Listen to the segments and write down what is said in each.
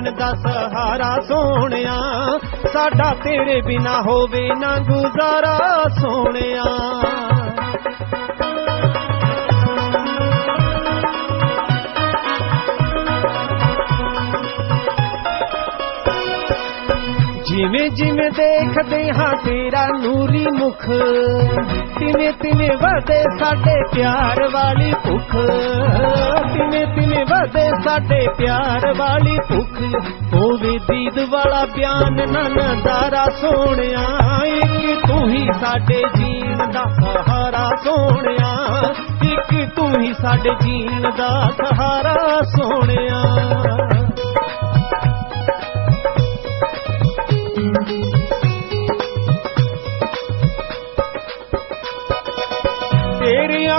जीण दा सहारा सोहणिया, साडा तेरे बिना होवे ना गुजारा सोहणिया। जिवें जिवें देखदे हाँ तेरा नूरी मुख, तिवें तिवें वधे साडे प्यार वाली भुख, तिवें तिवें वधे साडे प्यार वाली भुख। होवे दीद वाला बयान ना नज़ारा सोहणिया, एक तू ही साडे जीण दा सहारा सोहणिया, एक तू ही साडे जीण दा सहारा सोहणिया।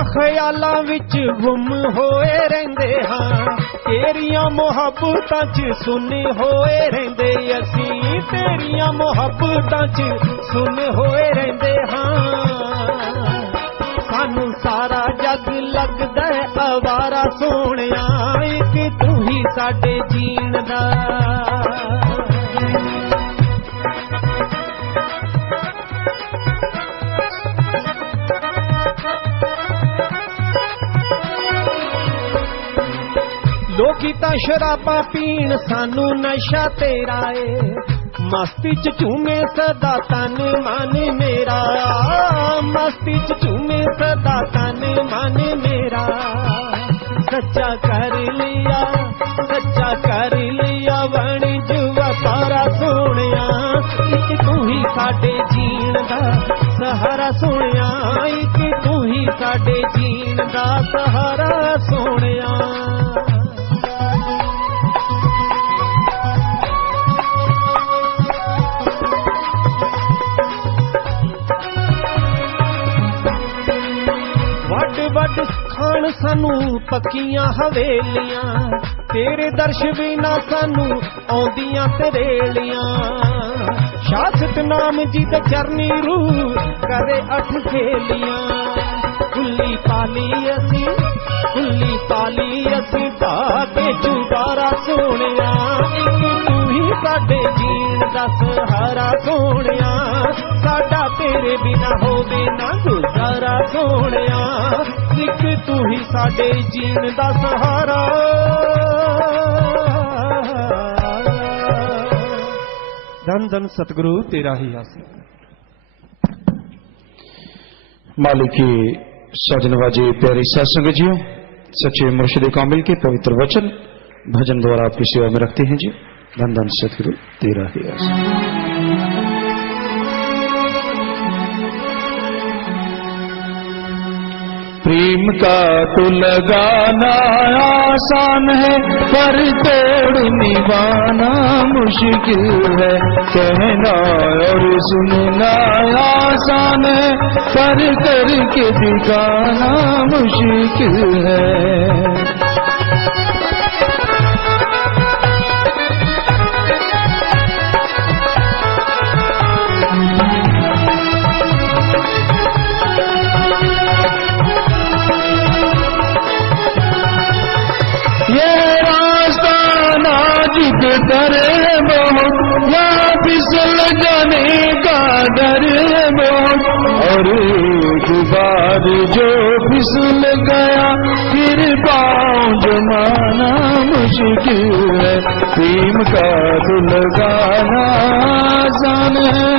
ख्यालां विच गुम होए रहिंदे हां, तेरियां मुहब्बतां च सुन होए रहिंदे असीं, तेरियां मुहब्बतां च सुन होए रहिंदे हां। सानू सारा जग लगदा है आवारा सोहणिया, एक तू ही साडे जीण दा। लोकी तां शराबा पीण सानू नशा तेरा है, मस्ती च झूमे सदा तन मन मेरा, मस्ती च झूमे सदा तन मन मेरा। सच्चा कर लिया वणज वपारा सोहणिया, एक तू ही साडे जीण दा सहारा सोहणिया, एक तू ही साडे जीण दा सहारा सोहणिया। वड खान सानू पक्कियां हवेलियां, तेरे दर्श बिना सानू आउंदियां तरेलियां। शासक नाम जी दे चरनी रूह करे अठ खेलियां, खुली पाली असी बाते जुबारा सोहणिया, एक तू ही साडे जीण दा सहारा सोहणिया, साडा तेरे बिना होवे ना गुजारा सोहणिया, एक तू ही साडे जीण दा सहारा। धन धन सतगुरु तेरा ही आसी। मालिक की सजनवाजी प्यारी सत्संग जियो, सच्चे मुर्शिद कामिल के पवित्र वचन भजन द्वारा आपकी सेवा में रखते हैं जी। धन धन सतगुरु तेरा ही आसी। प्रेम का तो लगाना आसान है, पर तोड़ निभाना मुश्किल है। कहना और सुनना आसान है, पर करके दिखाना मुश्किल है। डर बहुत या फिसल जाने का डर बहुत, और एक बार जो फिसल गया फिर पाँव जमाना मुश्किल है। प्रेम का तो लगाना आसान है।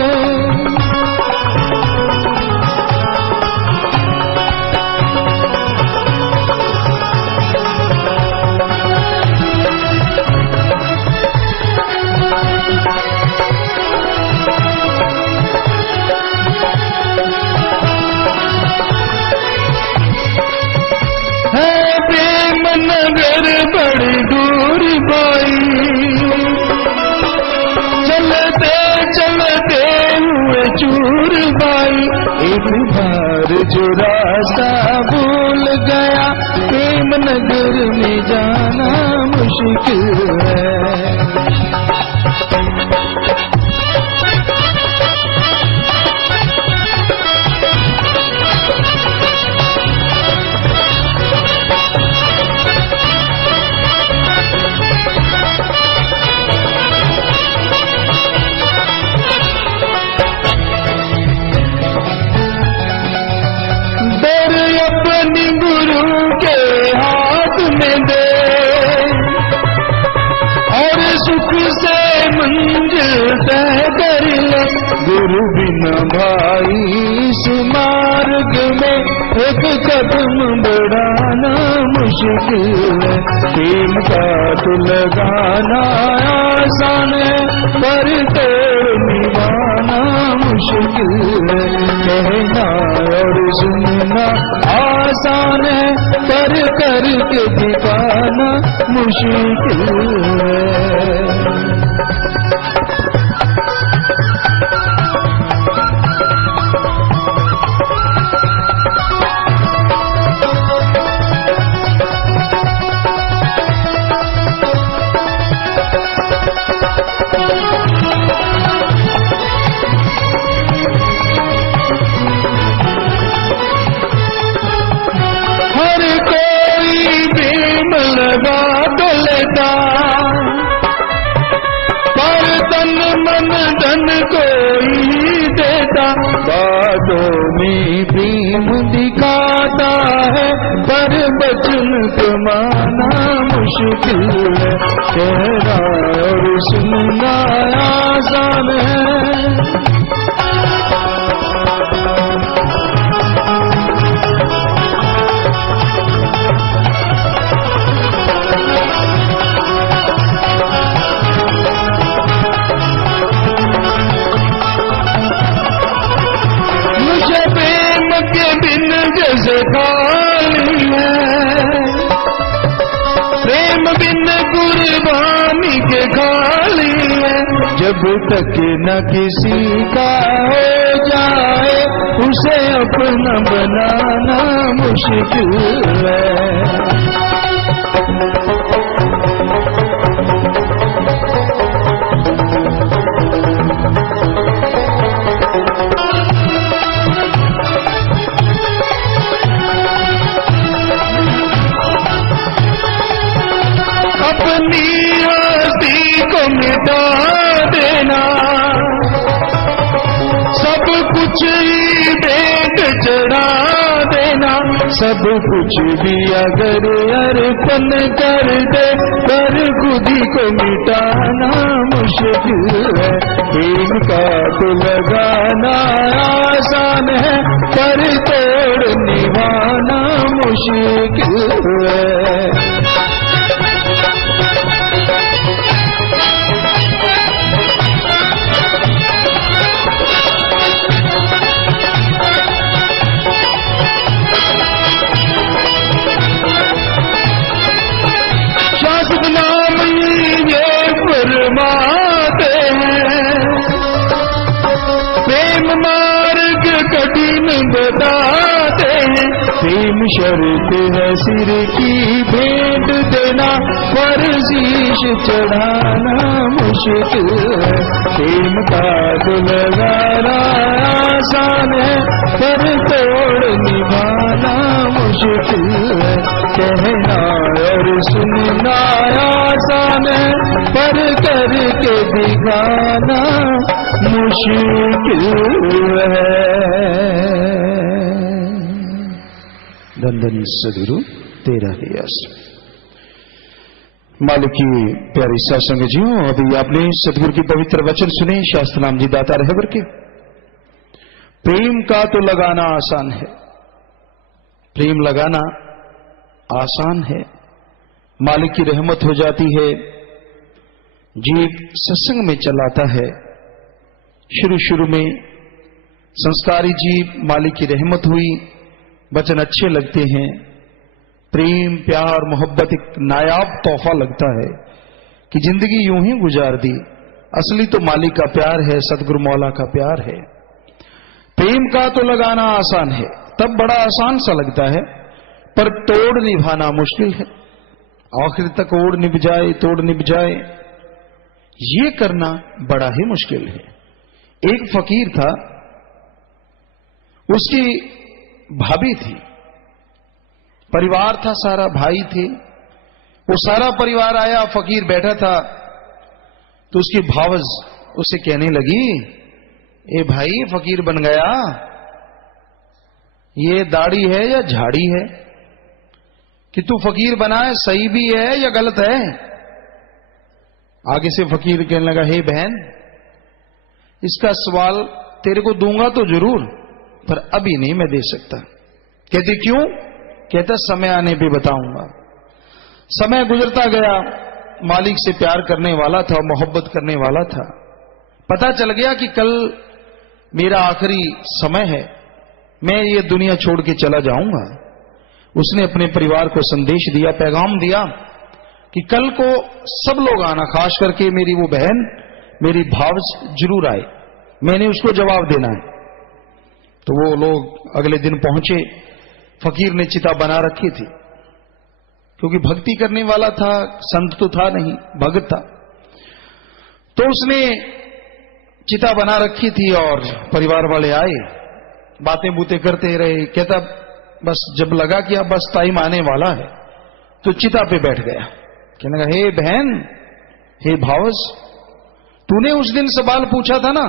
नगर बड़ी दूर भाई, चलते चलते हुए चूर भाई। एक बार जो रास्ता भूल गया, प्रेम नगर में जाना मुश्किल है। तय कर ले, गुरु बिना भाई इस मार्ग में एक कदम बढ़ाना मुश्किल है। प्रेम का तो लगाना आसान है, पर तोड़ निभाना मुश्किल है। कहना और सुनना आसान है, पर करके दिखाना मुश्किल है। बातों में प्रेम दिखाता है, पर वचन को माना मुश्किल है। कहना और सुनना आसान है, के बिन जैसे खाली है, प्रेम बिन कुर्बानी के खाली है। जब तक न किसी का हो जाए, उसे अपना बनाना मुश्किल है। अपनी हस्ती को मिटा देना, सब कुछ ही भेंट चढ़ा देना। सब कुछ भी अगर अर्पण कर दे, पर खुद ही को मिटाना मुश्किल है। प्रेम का तो लगाना आसान है, पर तोड़ निभाना मुश्किल है। नाम ये फरमाते हैं, प्रेम मार्ग कठिन बताते हैं। प्रेम शर्त है सिर की भेंट देना, पर शीश चढ़ाना मुश्किल है। प्रेम का तो लगाना आसान है, पर तोड़ निभाना मुश्किल है। कहना और सुनना आसान है, पर करके दिखाना मुश्किल है। धन सदगुरु तेरा ही आश्रय। मालिक की प्यारी सत्संग जियो, अभी आपने सदगुरु की पवित्र वचन सुने। शास्त्र नाम जी दाता रहबर के। प्रेम का तो लगाना आसान है, प्रेम लगाना आसान है, मालिक की रहमत हो जाती है। जीव सत्संग में चलाता है, शुरू शुरू में संस्कारी जीव, मालिक की रहमत हुई, वचन अच्छे लगते हैं, प्रेम प्यार मोहब्बत एक नायाब तोहफा लगता है कि जिंदगी यूं ही गुजार दी। असली तो मालिक का प्यार है, सतगुरु मौला का प्यार है। प्रेम का तो लगाना आसान है, तब बड़ा आसान सा लगता है, पर तोड़ निभाना मुश्किल है। आखिर तक ओढ़ निभ जाए, तोड़ निभ जाए, ये करना बड़ा ही मुश्किल है। एक फकीर था, उसकी भाभी थी, परिवार था सारा, भाई थे। वो सारा परिवार आया, फकीर बैठा था, तो उसकी भावज उसे कहने लगी, ए भाई फकीर बन गया, ये दाढ़ी है या झाड़ी है कि तू फकीर बना है, सही भी है या गलत है? आगे से फकीर कहने लगा, हे बहन इसका सवाल तेरे को दूंगा तो जरूर, पर अभी नहीं मैं दे सकता। कहती क्यों? कहता समय आने पे बताऊंगा। समय गुजरता गया, मालिक से प्यार करने वाला था, मोहब्बत करने वाला था। पता चल गया कि कल मेरा आखिरी समय है, मैं ये दुनिया छोड़ के चला जाऊंगा। उसने अपने परिवार को संदेश दिया, पैगाम दिया कि कल को सब लोग आना, खास करके मेरी वो बहन, मेरी भावज जरूर आए, मैंने उसको जवाब देना है। तो वो लोग अगले दिन पहुंचे। फकीर ने चिता बना रखी थी, क्योंकि भक्ति करने वाला था, संत तो था नहीं, भगत था। तो उसने चिता बना रखी थी और परिवार वाले आए, बातें बूतें करते रहे। कहता बस जब लगा कि अब बस टाइम आने वाला है, तो चिता पे बैठ गया। कहने लगा, हे बहन, हे भावस, तूने उस दिन सवाल पूछा था ना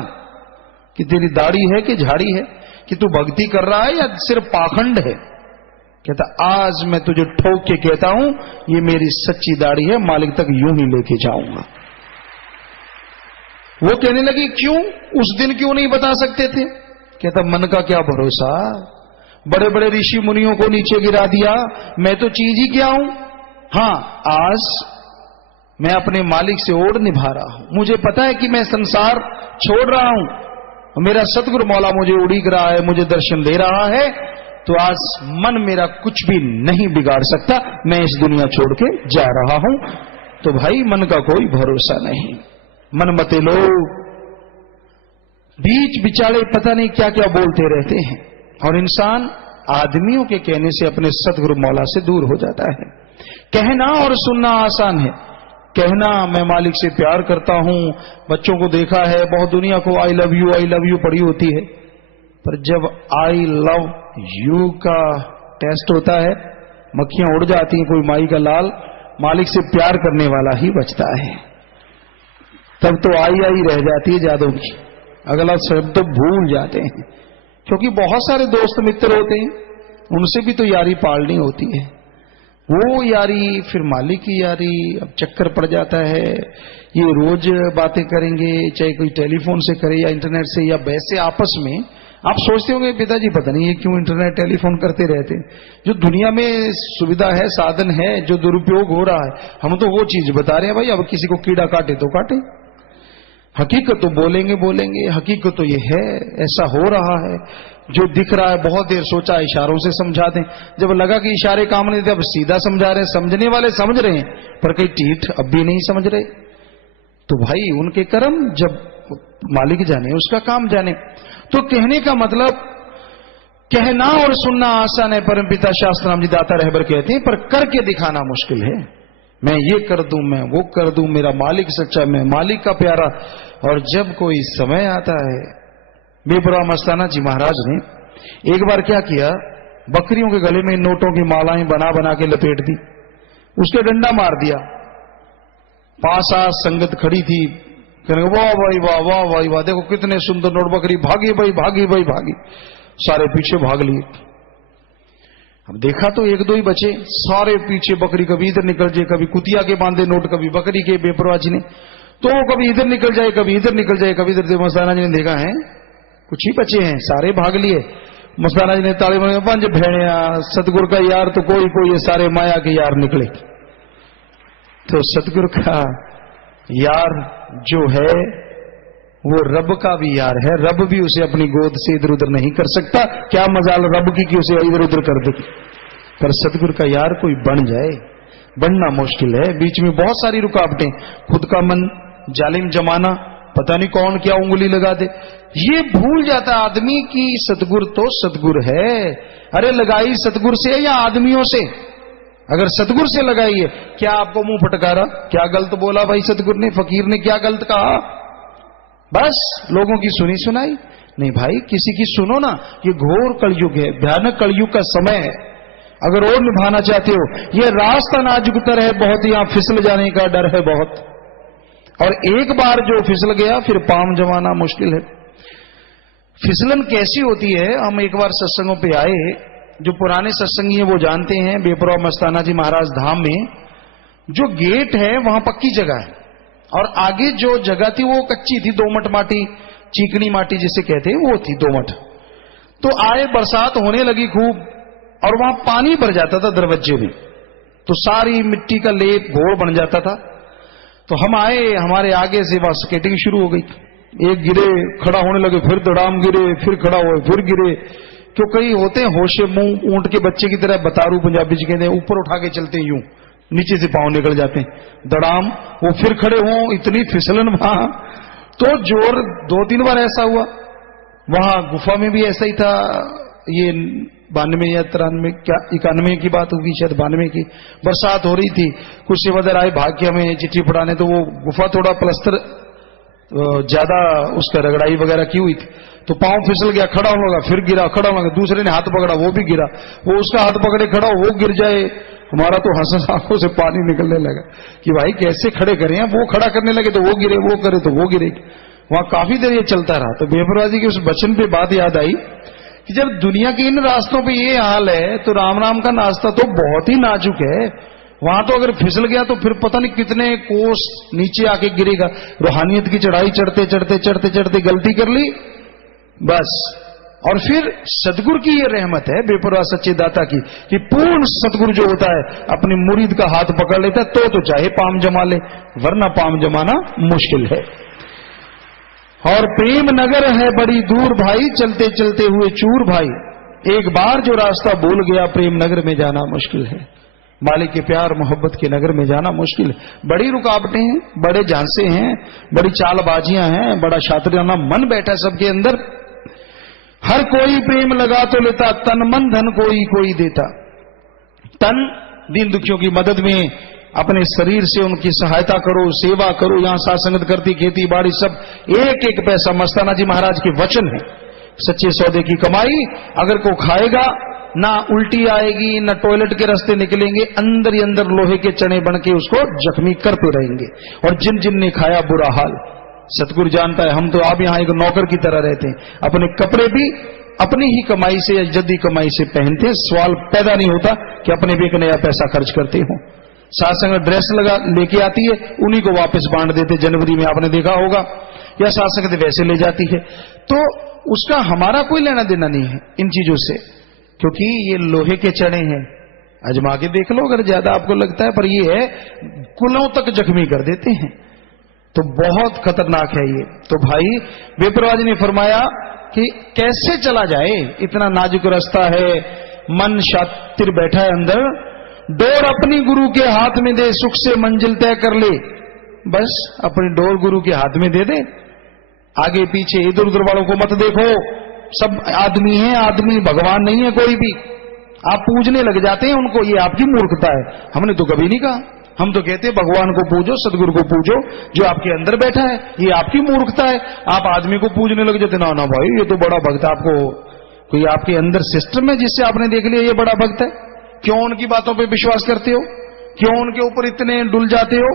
कि तेरी दाढ़ी है कि झाड़ी है, कि तू भक्ति कर रहा है या सिर्फ पाखंड है। कहता आज मैं तुझे ठोक के कहता हूं, ये मेरी सच्ची दाढ़ी है, मालिक तक यूं ही लेके जाऊंगा। वो कहने लगी क्यों, उस दिन क्यों नहीं बता सकते थे? कहता मन का क्या भरोसा, बड़े बड़े ऋषि मुनियों को नीचे गिरा दिया, मैं तो चीज ही क्या हूं। हां, आज मैं अपने मालिक से ओढ़ निभा रहा हूं, मुझे पता है कि मैं संसार छोड़ रहा हूं, मेरा सतगुरु मौला मुझे उड़ीक रहा है, मुझे दर्शन दे रहा है। तो आज मन मेरा कुछ भी नहीं बिगाड़ सकता, मैं इस दुनिया छोड़ के जा रहा हूं। तो भाई मन का कोई भरोसा नहीं, मन मते लोग बीच बिचाले पता नहीं क्या क्या बोलते रहते हैं, और इंसान आदमियों के कहने से अपने सतगुरु मौला से दूर हो जाता है। कहना और सुनना आसान है, कहना मैं मालिक से प्यार करता हूं, बच्चों को देखा है बहुत दुनिया को आई लव यू पड़ी होती है, पर जब आई लव यू का टेस्ट होता है, मक्खियां उड़ जाती हैं, कोई माई का लाल, मालिक से प्यार करने वाला ही बचता है। तब तो आई रह जाती है जादू की, अगला शब्द तो भूल जाते हैं, क्योंकि बहुत सारे दोस्त मित्र होते हैं, उनसे भी तो यारी पालनी होती है। वो यारी फिर मालिक की यारी, अब चक्कर पड़ जाता है। ये रोज बातें करेंगे, चाहे कोई टेलीफोन से करे या इंटरनेट से या वैसे आपस में। आप सोचते होंगे पिताजी पता नहीं ये क्यों इंटरनेट टेलीफोन करते रहते हैं, जो दुनिया में सुविधा है, साधन है, जो दुरुपयोग हो रहा है, हम तो वो चीज बता रहे हैं। भाई अब किसी को कीड़ा काटे तो काटे, हकीकत तो बोलेंगे, हकीकत तो ये है, ऐसा हो रहा है। जो दिख रहा है बहुत देर सोचा इशारों से समझा दें, जब लगा कि इशारे काम नहीं थे, अब सीधा समझा रहे हैं। समझने वाले समझ रहे हैं, पर कई ठीठ अब भी नहीं समझ रहे। तो भाई उनके कर्म, जब मालिक जाने उसका काम जाने। तो कहने का मतलब, कहना और सुनना आसान है, परमपिता शास्त्राम जी दाता रहबर कहते हैं, पर करके दिखाना मुश्किल है। मैं ये कर दूं, मैं वो कर दूं, मेरा मालिक सच्चा, मैं मालिक का प्यारा। और जब कोई समय आता है, बेपरवाह मस्ताना जी महाराज ने एक बार क्या किया, बकरियों के गले में नोटों की मालाएं बना बना के लपेट दी, उसके डंडा मार दिया। पास संगत खड़ी थी, कहने वाह भाई वाह, वाह भाई वाह, देखो कितने सुंदर नोट, बकरी भागी भागी, सारे पीछे भाग लिए। अब देखा तो एक दो ही बचे, सारे पीछे बकरी, कभी इधर निकल जाए, कभी कुतिया के बांधे नोट, कभी बकरी के। बेपरवाह जी ने तो कभी इधर निकल जाए, कभी इधर निकल जाए, कभी इधर। मस्ताना जी ने देखा है कुछ ही बचे हैं, सारे भाग लिए। मस्ताना जी ने ताले मारे, पंज भेड़िया सतगुरु का यार तो कोई ये सारे माया के यार निकले। तो सतगुरु का यार जो है वो रब का भी यार है, रब भी उसे अपनी गोद से इधर उधर नहीं कर सकता। क्या मजाल रब की कि उसे इधर उधर कर दे, पर सतगुरु का यार कोई बन जाए, बनना मुश्किल है। बीच में बहुत सारी रुकावटें, खुद का मन, जालिम जमाना, पता नहीं कौन क्या उंगली लगा दे, ये भूल जाता आदमी की सतगुरु तो सतगुरु है। अरे लगाई सतगुरु से या आदमियों से? अगर सतगुरु से लगाई है, क्या आपको मुंह फटकारा, क्या गलत बोला भाई सतगुरु ने, फकीर ने क्या गलत कहा? बस लोगों की सुनी सुनाई नहीं भाई, किसी की सुनो ना। ये घोर कलयुग है, भयानक कलयुग का समय है। अगर और निभाना चाहते हो, ये रास्ता नाजुकतर है बहुत, यहां फिसल जाने का डर है बहुत, और एक बार जो फिसल गया फिर पांव जमाना मुश्किल है। फिसलन कैसी होती है, हम एक बार सत्संगों पे आए, जो पुराने सत्संगी हैं वो जानते हैं, बेपरवाह मस्ताना जी महाराज धाम में जो गेट है वहां पक्की जगह है, और आगे जो जगह थी वो कच्ची थी, दोमट माटी, चीकनी माटी जिसे कहते हैं वो थी, दोमट। तो आए, बरसात होने लगी खूब, और वहां पानी भर जाता था दरवाजे में, तो सारी मिट्टी का लेप घोड़ बन जाता था। तो हम आए, हमारे आगे से वहां स्केटिंग शुरू हो गई। एक गिरे, खड़ा होने लगे, फिर दड़ाम गिरे, फिर खड़ा हुए, फिर गिरे। क्यों कई होते हैं होशे मुंह ऊंट के बच्चे की तरह, बतारू पंजाबी जी कहते हैं, ऊपर उठा के चलते यूं, नीचे से पांव निकल जाते हैं। दड़ाम, वो फिर खड़े हों, इतनी फिसलन वहां, तो जोर 2-3 बार ऐसा हुआ। वहां गुफा में भी ऐसा ही था। ये 92 या 93 क्या 91 की बात होगी शायद, 92 की। बरसात हो रही थी, कुछ सेवादार आए भाग के हमें चिट्ठी पढ़ाने, तो वो गुफा थोड़ा प्लस्तर ज्यादा उसका रगड़ाई वगैरह की हुई थी, तो पांव फिसल गया, खड़ा होने लगा, फिर गिरा, खड़ा होने लगा, दूसरे ने हाथ पकड़ा, वो भी गिरा, वो उसका हाथ पकड़े खड़ा हो, वो गिर जाए। हमारा तो हंस आंखों से पानी निकलने लगा कि भाई कैसे खड़े करें। वो खड़ा करने लगे तो वो गिरे, वो करे तो वो गिरे। वहां काफी देर ये चलता रहा। तो बेपरवाह जी के उस वचन पे बात याद आई कि जब दुनिया के इन रास्तों पे ये हाल है, तो राम नाम का नाश्ता तो बहुत ही नाजुक है। वहां तो अगर फिसल गया तो फिर पता नहीं कितने कोस नीचे आके गिरेगा। रूहानियत की चढ़ाई चढ़ते चढ़ते चढ़ते चढ़ते गलती कर ली बस। और फिर सदगुरु की ये रहमत है बेपरवाह सच्चे दाता की, कि पूर्ण सदगुरु जो होता है अपने मुरीद का हाथ पकड़ लेता है, तो चाहे पाम जमा ले, वरना पाम जमाना मुश्किल है। और प्रेम नगर है बड़ी दूर भाई, चलते चलते हुए चूर भाई। एक बार जो रास्ता भूल गया, प्रेम नगर में जाना मुश्किल है। मालिक के प्यार मोहब्बत के नगर में जाना मुश्किल है। बड़ी रुकावटें हैं, बड़े झांसे हैं, बड़ी चालबाजियां हैं, बड़ा शातिराना मन बैठा सबके अंदर। हर कोई प्रेम लगा तो लेता, तन मन धन कोई कोई देता। तन दीन दुखियों की मदद में, अपने शरीर से उनकी सहायता करो, सेवा करो। यहां सासंगत करती, खेती बाड़ी सब, एक एक पैसा मस्ताना जी महाराज के वचन है। सच्चे सौदे की कमाई अगर को खाएगा, ना उल्टी आएगी, ना टॉयलेट के रास्ते निकलेंगे, अंदर ही अंदर लोहे के चने बन के उसको जख्मी करते रहेंगे। और जिन जिन ने खाया बुरा हाल, सतगुरु जानता है। हम तो आप यहां एक नौकर की तरह रहते हैं, अपने कपड़े भी अपनी ही कमाई से या जद्दी कमाई से पहनते हैं। सवाल पैदा नहीं होता कि अपने भी एक नया पैसा खर्च करते हो। सासंग ड्रेस लगा लेके आती है, उन्हीं को वापस बांट देते। जनवरी में आपने देखा होगा, या सासंग वैसे ले जाती है। तो उसका हमारा कोई लेना देना नहीं है इन चीजों से, क्योंकि ये लोहे के चने हैं। आजमा के देख लो अगर ज्यादा आपको लगता है, पर ये है कुलों तक जख्मी कर देते हैं। तो बहुत खतरनाक है ये। तो भाई बेपरवाह जी ने फरमाया कि कैसे चला जाए, इतना नाजुक रास्ता है, मन शातिर बैठा है अंदर। डोर अपनी गुरु के हाथ में दे, सुख से मंजिल तय कर ले। बस अपनी डोर गुरु के हाथ में दे दे, आगे पीछे इधर उधर वालों को मत देखो। सब आदमी है, आदमी भगवान नहीं है कोई भी। आप पूजने लग जाते हैं उनको, ये आपकी मूर्खता है। हमने तो कभी नहीं कहा, हम तो कहते हैं भगवान को पूजो, सदगुरु को पूजो जो आपके अंदर बैठा है। ये आपकी मूर्खता है। आप आदमी को पूजने लग जाते, ना भाई ये तो बड़ा भक्त है। आपको कोई आपके अंदर सिस्टम है जिससे आपने देख लिया ये बड़ा भक्त है? क्यों उनकी बातों पे विश्वास करते हो? क्यों उनके ऊपर इतने डुल जाते हो?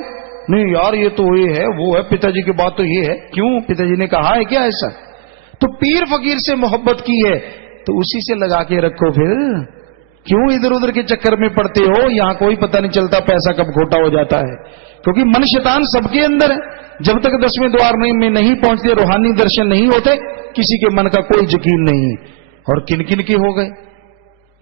नहीं यार ये तो ये है, वो है, पिताजी की बात तो ये है। क्यों, पिताजी ने कहा है क्या ऐसा? तो पीर फकीर से मोहब्बत की है तो उसी से लगा के रखो। फिर क्यों इधर उधर के चक्कर में पड़ते हो? यहां कोई पता नहीं चलता पैसा कब खोटा हो जाता है, क्योंकि मन शैतान सबके अंदर है। जब तक 10वें द्वार में नहीं पहुंचते, रूहानी दर्शन नहीं होते, किसी के मन का कोई यकीन नहीं। और किन किन के हो गए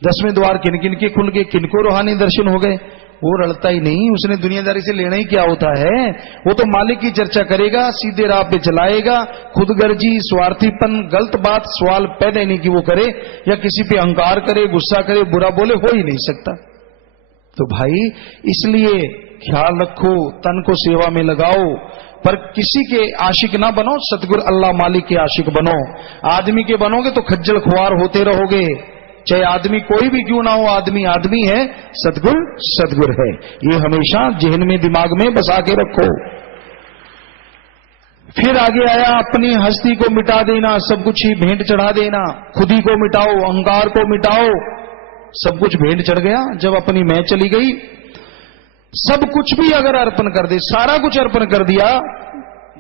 10वें द्वार, किन किन के खुल गए, किनको रूहानी दर्शन हो गए, वो रलता ही नहीं। उसने दुनियादारी से लेना ही क्या होता है? वो तो मालिक की चर्चा करेगा, सीधे राह पे चलाएगा। खुदगर्जी, स्वार्थीपन, गलत बात, सवाल पैदा नहीं कि वो करे, या किसी पे अहंकार करे, गुस्सा करे, बुरा बोले, हो ही नहीं सकता। तो भाई इसलिए ख्याल रखो, तन को सेवा में लगाओ, पर किसी के आशिक ना बनो, सतगुरु अल्लाह मालिक के आशिक बनो। आदमी के बनोगे तो खज्जल खुआर होते रहोगे। चाहे आदमी कोई भी क्यों ना हो, आदमी आदमी है, सतगुर सतगुर है। ये हमेशा जहन में, दिमाग में बसा के रखो। फिर आगे आया, अपनी हस्ती को मिटा देना, सब कुछ ही भेंट चढ़ा देना। खुद ही को मिटाओ, अहंकार को मिटाओ, सब कुछ भेंट चढ़ गया। जब अपनी मैं चली गई, सब कुछ भी अगर अर्पण कर दे, सारा कुछ अर्पण कर दिया,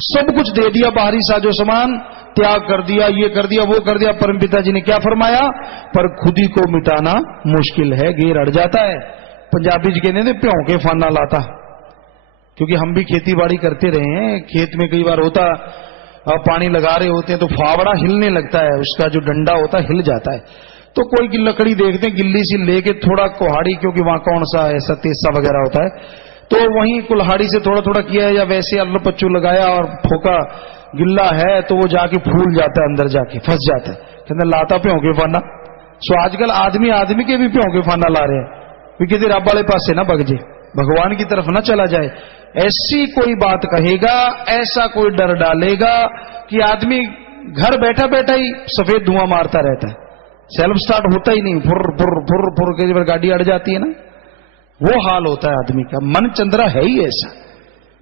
सब कुछ दे दिया, बाहरी साजो सामान त्याग कर दिया, ये कर दिया, वो कर दिया, परम पिताजी ने क्या फरमाया? पर खुद ही को मिटाना मुश्किल है, घेर अड़ जाता है। पंजाबी जी कहते हैं प्यों के फाना लाता, क्योंकि हम भी खेती बाड़ी करते रहे हैं। खेत में कई बार होता पानी लगा रहे होते हैं तो फावड़ा हिलने लगता है, उसका जो डंडा होता है हिल जाता है। तो कोई की लकड़ी देखते हैं गिल्ली सी लेके थोड़ा कुल्हाड़ी, क्योंकि वहां कौन सा ऐसा तेजा वगैरह होता है, तो वहीं कुल्हाड़ी से थोड़ा थोड़ा किया या वैसे अल्लू पच्चू लगाया और फूका, गिल्ला है तो वो जाके फूल जाता है, अंदर जाके फंस जाता है। कहते लाता प्यों के फाना। सो आजकल आदमी आदमी के भी प्यों के फाना ला रहे हैं, किसी रब वाले पास से ना भग जाए, भगवान की तरफ ना चला जाए। ऐसी कोई बात कहेगा, ऐसा कोई डर डालेगा कि आदमी घर बैठा बैठा ही सफेद धुआं मारता रहता है, सेल्फ स्टार्ट होता ही नहीं, फुर फुर फुर फुर के जब गाड़ी अड़ जाती है ना, वो हाल होता है आदमी का। मन चंद्रा है ही ऐसा।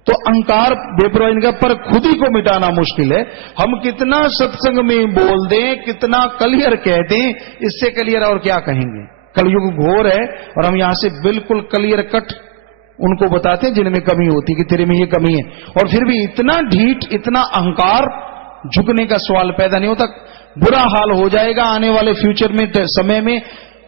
तो अहंकार बेपरवाही का, पर खुद ही को मिटाना मुश्किल है। हम कितना सत्संग में बोल दें, कितना क्लियर कह दें, इससे क्लियर और क्या कहेंगे। कलयुग घोर है और हम यहां से बिल्कुल क्लियर कट उनको बताते हैं जिनमें कमी होती कि तेरे में ये कमी है, और फिर भी इतना ढीठ, इतना अहंकार, झुकने का सवाल पैदा नहीं होता। बुरा हाल हो जाएगा आने वाले फ्यूचर में, समय में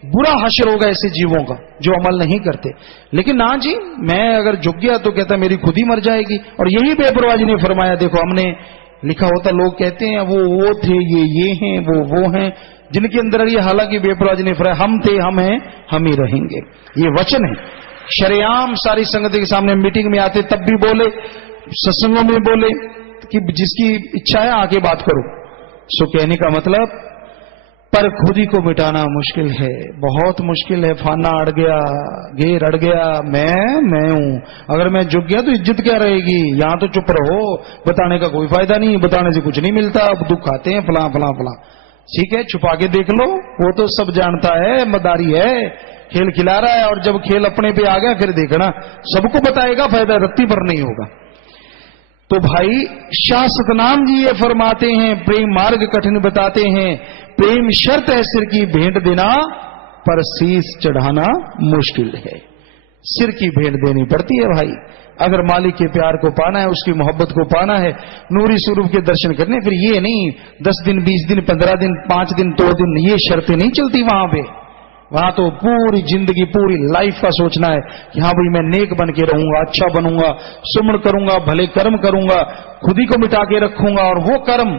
बुरा हश्र होगा ऐसे जीवों का जो अमल नहीं करते। लेकिन ना जी, मैं अगर झुक गया तो कहता मेरी खुद ही मर जाएगी। और यही बेपरवाह जी ने फरमाया। देखो हमने लिखा होता, लोग कहते हैं वो थे, ये हैं, वो हैं, जिनके अंदर ये, हालांकि बेपरवाह जी ने फरमाया हम थे, हम हैं, हम ही रहेंगे। ये वचन है। शरेआम सारी संगति के सामने मीटिंग में आते तब भी बोले, सत्संगों में बोले कि जिसकी इच्छा है आके बात करो। सो कहने का मतलब, पर खुद ही को मिटाना मुश्किल है, बहुत मुश्किल है। फाना अड़ गया, घेर अड़ गया, मैं हूं। अगर मैं झुक गया तो इज्जत क्या रहेगी। यहां तो चुप रहो, बताने का कोई फायदा नहीं, बताने से कुछ नहीं मिलता। अब दुख आते हैं फला फला फला, ठीक है छुपा के देख लो, वो तो सब जानता है, मदारी है, खेल खिला रहा है। और जब खेल अपने पे आ गया फिर देखना, सबको बताएगा, फायदा रत्ती पर नहीं होगा। तो भाई शाह सतनाम जी ये फरमाते हैं, प्रेम मार्ग कठिन बताते हैं, प्रेम शर्त है सिर की भेंट देना, पर शीश चढ़ाना मुश्किल है। सिर की भेंट देनी पड़ती है भाई, अगर मालिक के प्यार को पाना है, उसकी मोहब्बत को पाना है, नूरी स्वरूप के दर्शन करने। फिर ये नहीं 10 दिन 20 दिन 15 दिन 5 दिन 2 दिन, ये शर्तें नहीं चलती वहां पे। वहां तो पूरी जिंदगी, पूरी लाइफ का सोचना है कि हाँ भाई मैं नेक बन के रहूंगा, अच्छा बनूंगा, सुमन करूंगा, भले कर्म करूंगा, खुद ही को मिटा के रखूंगा, और वो कर्म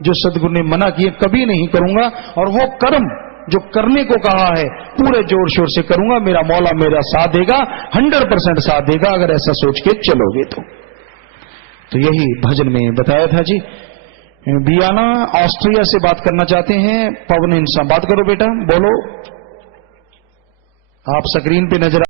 जो सदगुरु ने मना किए कभी नहीं करूंगा, और वो कर्म जो करने को कहा है पूरे जोर शोर से करूंगा। मेरा मौला मेरा साथ देगा, 100% साथ देगा, अगर ऐसा सोच के चलोगे तो यही भजन में बताया था जी। बियाना ऑस्ट्रिया से बात करना चाहते हैं, पवन इंसान। बात करो बेटा, बोलो, आप स्क्रीन पे नजर